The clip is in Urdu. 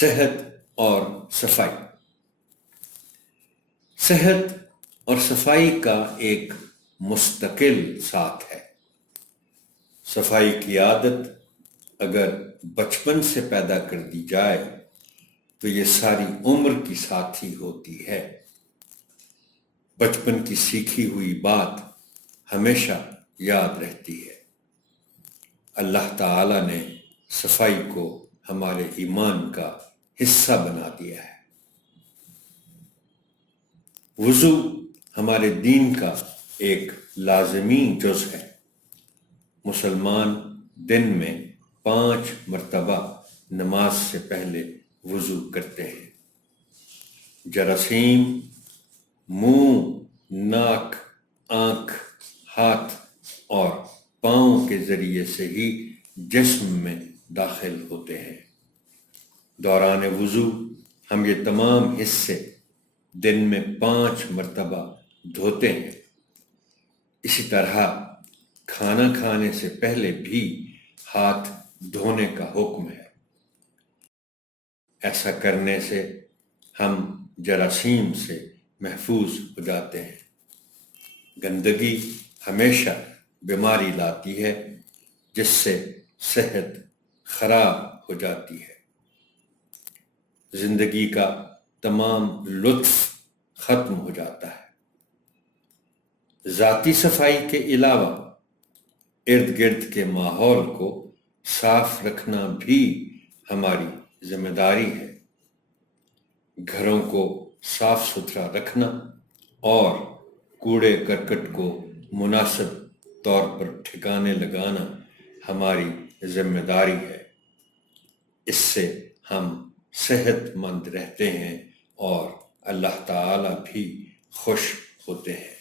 صحت اور صفائی۔ صحت اور صفائی کا ایک مستقل ساتھ ہے۔ صفائی کی عادت اگر بچپن سے پیدا کر دی جائے تو یہ ساری عمر کی ساتھی ہوتی ہے۔ بچپن کی سیکھی ہوئی بات ہمیشہ یاد رہتی ہے۔ اللہ تعالیٰ نے صفائی کو ہمارے ایمان کا حصہ بنا دیا ہے۔ وضو ہمارے دین کا ایک لازمی جز ہے۔ مسلمان دن میں 5 مرتبہ نماز سے پہلے وضو کرتے ہیں۔ جراثیم منہ، ناک، آنکھ، ہاتھ اور پاؤں کے ذریعے سے ہی جسم میں داخل ہوتے ہیں۔ دوران وضو ہم یہ تمام حصے دن میں 5 مرتبہ دھوتے ہیں۔ اسی طرح کھانا کھانے سے پہلے بھی ہاتھ دھونے کا حکم ہے۔ ایسا کرنے سے ہم جراثیم سے محفوظ ہو جاتے ہیں۔ گندگی ہمیشہ بیماری لاتی ہے، جس سے صحت خراب ہو جاتی ہے۔ زندگی کا تمام لطف ختم ہو جاتا ہے۔ ذاتی صفائی کے علاوہ ارد گرد کے ماحول کو صاف رکھنا بھی ہماری ذمہ داری ہے۔ گھروں کو صاف ستھرا رکھنا اور کوڑے کرکٹ کو مناسب طور پر ٹھکانے لگانا ہماری ذمہ داری ہے۔ اس سے ہم صحت مند رہتے ہیں اور اللہ تعالیٰ بھی خوش ہوتے ہیں۔